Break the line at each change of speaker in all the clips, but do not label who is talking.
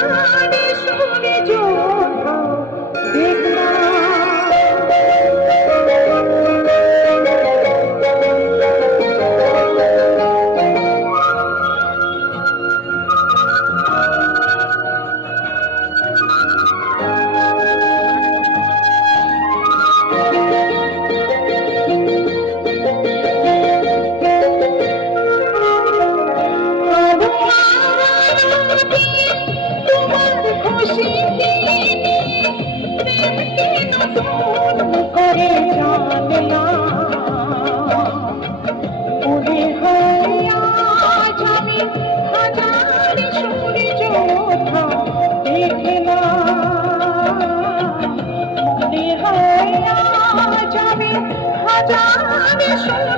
Oh, my God. করে জানলা ওরে হইয়া জানি হাজার সূর্য ওঠা দেখিলা ওরে হইয়া জানি হাজার সূর্য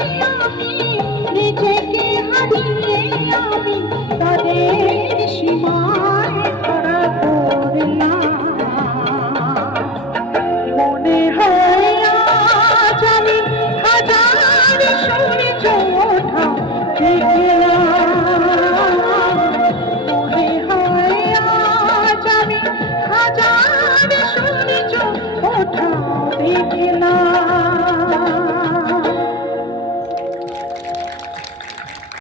কোথাও দেখে না